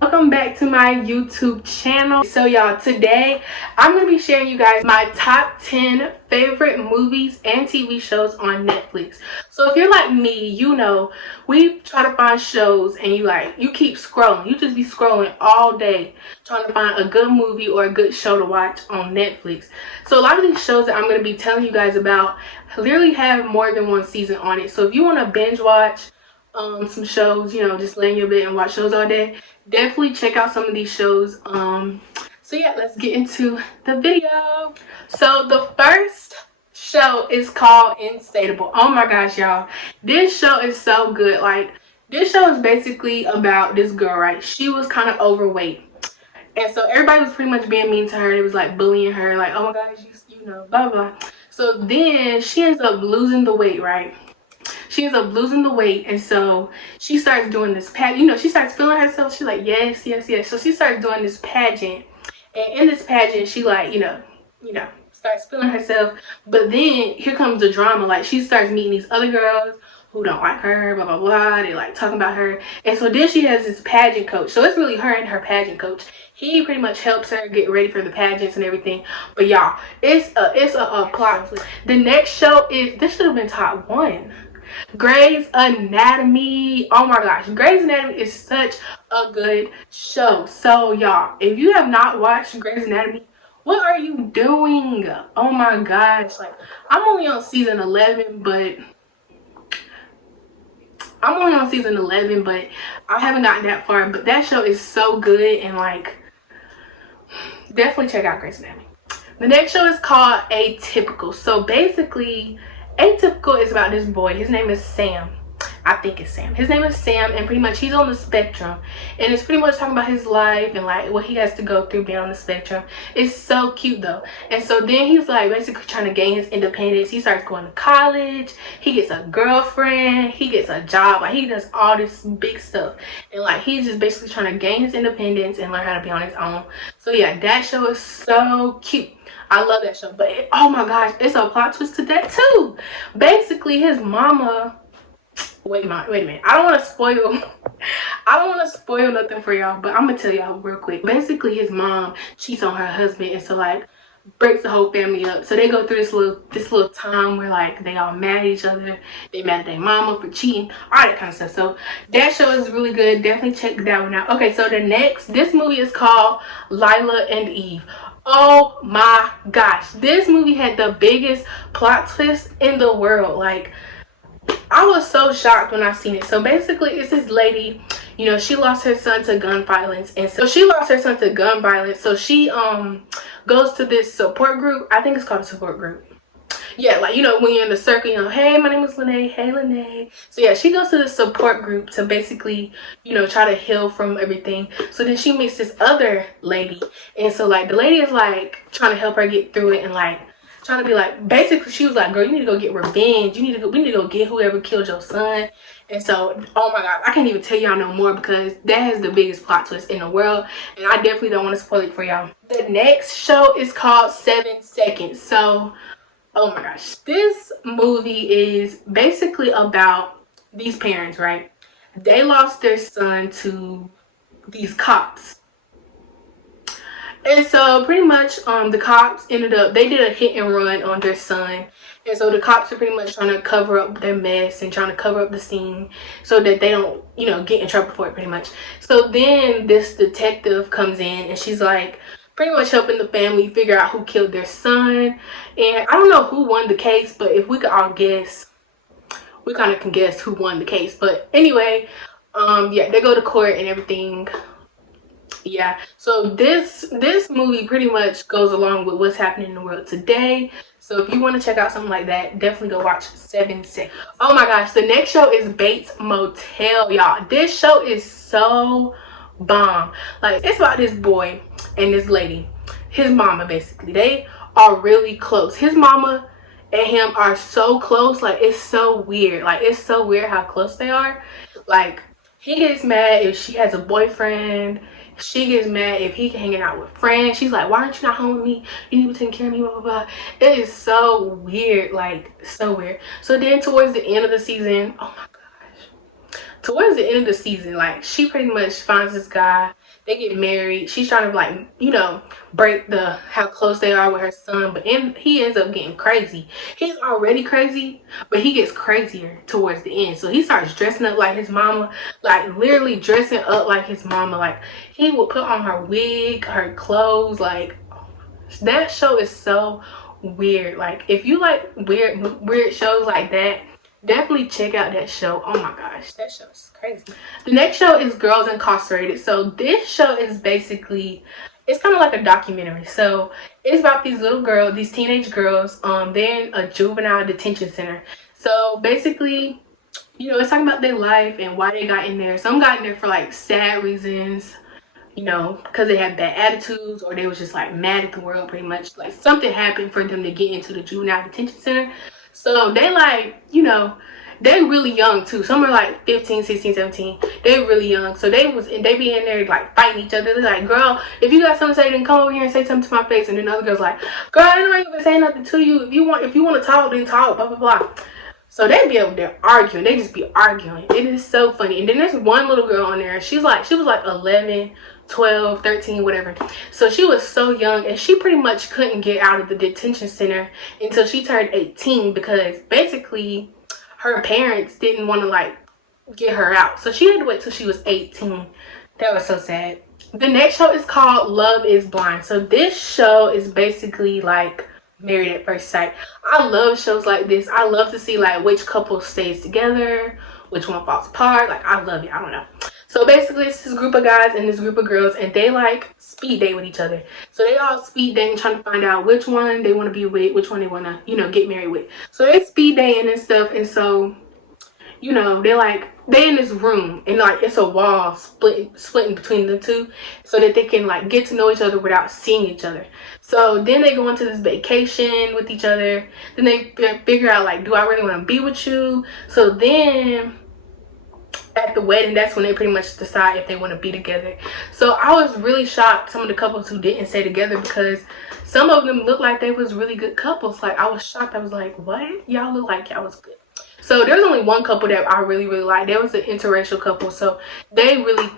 Welcome back to my YouTube channel. So y'all, today I'm going to be sharing you guys my top 10 favorite movies and TV shows on Netflix. So if you're like me, you know, we try to find shows and you keep scrolling. You just be scrolling all day trying to find a good movie or a good show to watch on Netflix. So a lot of these shows that I'm going to be telling you guys about literally have more than one season on it. So if you want to binge watch some shows, you know, just lay in your bed and watch shows all day, definitely check out some of these shows. So yeah, let's get into the video. So the first show is called Stainable. Oh my gosh, y'all, this show is so good. Like, this show is basically about this girl, right? She was kind of overweight, and so everybody was pretty much being mean to her. It was like bullying her, like, oh my gosh, you know, blah blah. So then she ends up losing the weight, right? She ends up losing the weight, and so she starts doing this pageant. You know, she starts feeling herself. She's like, yes, yes, yes. So she starts doing this pageant, and in this pageant, she like, you know, starts feeling herself. But then here comes the drama. Like, she starts meeting these other girls who don't like her, blah blah blah. They like talking about her, and so then she has this pageant coach. So it's really her and her pageant coach. He pretty much helps her get ready for the pageants and everything. But y'all, it's a plot. The next show is, this should have been top 1. Grey's Anatomy. Oh my gosh, Grey's Anatomy is such a good show. So y'all, if you have not watched Grey's Anatomy, what are you doing? Oh my gosh, like, I'm only on season 11, but I haven't gotten that far. But that show is so good, and like, definitely check out Grey's Anatomy. The next show is called Atypical. So basically, Atypical is about this boy. His name is Sam. I think it's Sam. His name is Sam, and pretty much he's on the spectrum. And it's pretty much talking about his life and like what he has to go through being on the spectrum. It's so cute though. And so then he's like basically trying to gain his independence. He starts going to college. He gets a girlfriend. He gets a job. Like, he does all this big stuff. And like, he's just basically trying to gain his independence and learn how to be on his own. So yeah, that show is so cute. I love that show. But oh my gosh, it's a plot twist to that too. Basically, his mama, wait a minute, I don't want to spoil nothing for y'all, but I'm gonna tell y'all real quick. Basically, his mom cheats on her husband, and so like breaks the whole family up. So they go through this little time where like they all mad at each other. They mad at their mama for cheating, all that kind of stuff. So that show is really good. Definitely check that one out. Okay, so this movie is called Lila and Eve. Oh my gosh, this movie had the biggest plot twist in the world. Like, I was so shocked when I seen it. So basically, it's this lady, you know, she lost her son to gun violence. And so she goes to this support group. I think it's called a support group. Yeah, like, you know, when you're in the circle, you know, hey, my name is Lee-Nae, hey, Lee-Nae. So yeah, she goes to the support group to basically, you know, try to heal from everything. So then she meets this other lady, and so like the lady is like trying to help her get through it, and like trying to be like, basically she was like, girl, you need to go get revenge. We need to go get whoever killed your son. And so, oh my god, I can't even tell y'all no more because that has the biggest plot twist in the world, and I definitely don't want to spoil it for y'all. The next show is called 7 Seconds. So, oh my gosh, this movie is basically about these parents, right? They lost their son to these cops. And so pretty much the cops ended up, they did a hit and run on their son. And so the cops are pretty much trying to cover up their mess and trying to cover up the scene so that they don't, you know, get in trouble for it pretty much. So then this detective comes in, and she's like pretty much helping the family figure out who killed their son. And I don't know who won the case, but if we could all guess, we kind of can guess who won the case. But anyway, yeah, they go to court and everything. Yeah, so this movie pretty much goes along with what's happening in the world today. So if you want to check out something like that, definitely go watch 7 Seconds. Oh my gosh, the next show is Bates Motel, y'all. This show is so bomb. Like, it's about this boy and this lady, his mama. Basically, they are really close. His mama and him are so close. Like, it's so weird. Like, it's so weird how close they are. Like, he gets mad if she has a boyfriend. She gets mad if he hanging out with friends. She's like, why aren't you not home with me? You need to take care of me, blah, blah, blah. It is so weird. Like, so weird. So then towards the end of the season, oh my gosh. towards the end of the season, like, she pretty much finds this guy. They get married. She's trying to, like, you know, break how close they are with her son, but he ends up getting crazy. He's already crazy, but he gets crazier towards the end. So he starts dressing up like his mama, like literally dressing up like his mama. Like, he would put on her wig, her clothes. Like, that show is so weird. Like, if you like weird shows like that, definitely check out that show. Oh my gosh, that show is crazy. The next show is Girls Incarcerated. So this show is basically, it's kind of like a documentary. So it's about these little girls, these teenage girls. They're in a juvenile detention center. So basically, you know, it's talking about their life and why they got in there. Some got in there for like sad reasons, you know, because they had bad attitudes, or they was just like mad at the world pretty much. Like, something happened for them to get into the juvenile detention center. So they, like, you know, they really young too. Some are like 15, 16, 17. They really young. So they be in there like fighting each other. They're like, girl, if you got something to say, then come over here and say something to my face. And then the other girl's like, girl, I ain't even saying nothing to you. If you want to talk, then talk, blah, blah, blah. So they be over there arguing. They just be arguing. It is so funny. And then there's one little girl on there. She was like 11, 12, 13, whatever. So she was so young, and she pretty much couldn't get out of the detention center until she turned 18, because basically her parents didn't want to like get her out. So she had to wait till she was 18. That was so sad. The next show is called Love is Blind. So this show is basically like Married at First Sight. I love shows like this. I love to see like which couple stays together, which one falls apart. Like, I love it. I don't know. So basically, it's this group of guys and this group of girls, and they like speed date with each other. So they all speed dating, trying to find out which one they want to be with, which one they want to, you know, get married with. So they speed dating and stuff. And so, you know, they in this room, and like it's a wall splitting between the two, so that they can like get to know each other without seeing each other. So then they go into this vacation with each other. Then they figure out like, do I really want to be with you? So then at the wedding, that's when they pretty much decide if they want to be together. So I was really shocked, some of the couples who didn't stay together, because some of them looked like they was really good couples. Like, I was shocked. I was like, what? Y'all look like y'all was good. So there's only one couple that I really liked. There was an interracial couple, so they really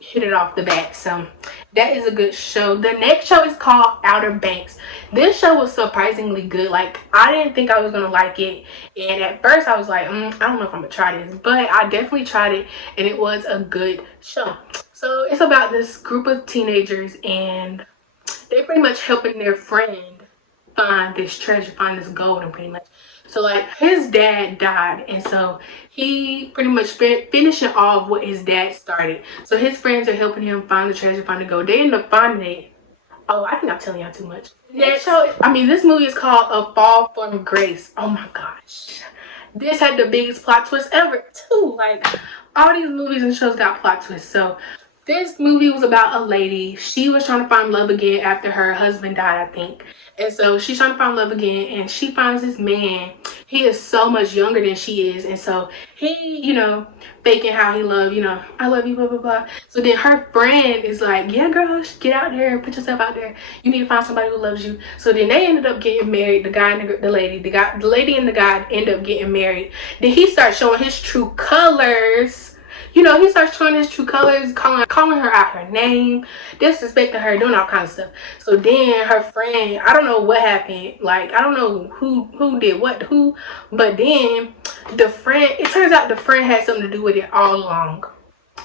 hit it off the bat. So that is a good show. The next show is called Outer Banks. This show was surprisingly good. Like, I didn't think I was gonna like it, and at first I was like, I don't know if I'm gonna try this, but I definitely tried it, and it was a good show. So it's about this group of teenagers, and they pretty much helping their friend find this treasure, find this gold, and pretty much, so like his dad died, and so he pretty much finishing off what his dad started. So his friends are helping him find the treasure, find the gold. They end up finding it. Oh, I think I'm telling y'all too much. This movie is called A Fall from Grace. Oh my gosh, this had the biggest plot twist ever too. Like, all these movies and shows got plot twists. So this movie was about a lady. She was trying to find love again after her husband died, I think. And so she's trying to find love again, and she finds this man. He is so much younger than she is, and so he, you know, faking how he love, you know, I love you, blah, blah, blah. So then her friend is like, yeah, girl, get out there, put yourself out there. You need to find somebody who loves you. So then they ended up getting married, the guy and the lady. The lady and the guy end up getting married. Then he starts showing his true colors. You know, he starts showing his true colors, calling her out her name, disrespecting her, doing all kinds of stuff. So then her friend, I don't know what happened. Like, I don't know who did what to who. But then the friend, it turns out the friend had something to do with it all along.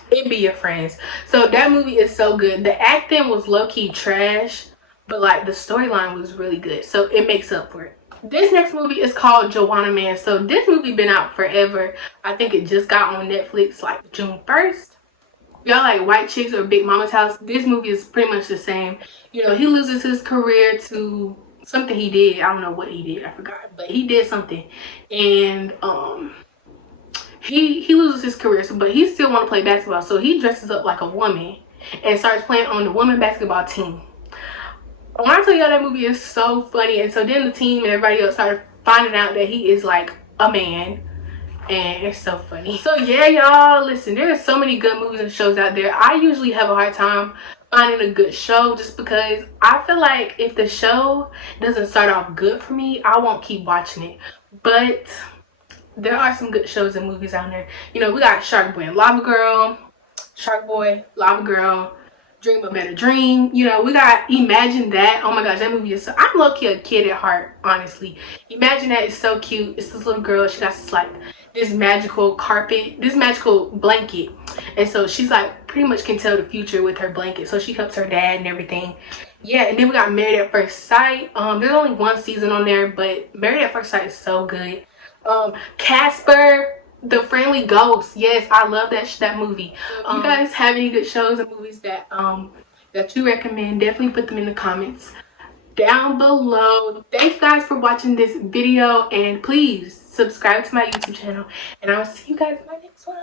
It be your friends. So that movie is so good. The acting was low-key trash, but like the storyline was really good. So it makes up for it. This next movie is called Juwanna Mann. So this movie been out forever. I think it just got on Netflix like June 1st. Y'all like White Chicks or Big Mama's House? This movie is pretty much the same. You know, he loses his career to something he did. I don't know what he did. I forgot. But he did something. And he loses his career. But he still want to play basketball. So he dresses up like a woman and starts playing on the women basketball team. When I tell y'all, that movie is so funny. And so then the team and everybody else started finding out that he is like a man, and it's so funny. So yeah, y'all, listen, there are so many good movies and shows out there. I usually have a hard time finding a good show, just because I feel like if the show doesn't start off good for me, I won't keep watching it. But there are some good shows and movies out there. You know, we got Shark Boy and Lava Girl, Shark Boy, Lava Girl, Dream a Better Dream. You know, we got Imagine That. Oh my gosh, that movie is so, I'm low-key a kid at heart, honestly. Imagine That is so cute. It's this little girl, she got this like this magical carpet, this magical blanket, and so she's like pretty much can tell the future with her blanket, so she helps her dad and everything. Yeah, and then we got Married at First Sight. There's only one season on there, but Married at First Sight is so good. Casper the Friendly Ghost. Yes, I love that movie. If you guys have any good shows and movies that that you recommend, definitely put them in the comments down below. Thanks guys for watching this video, and please subscribe to my YouTube channel, and I will see you guys in my next one.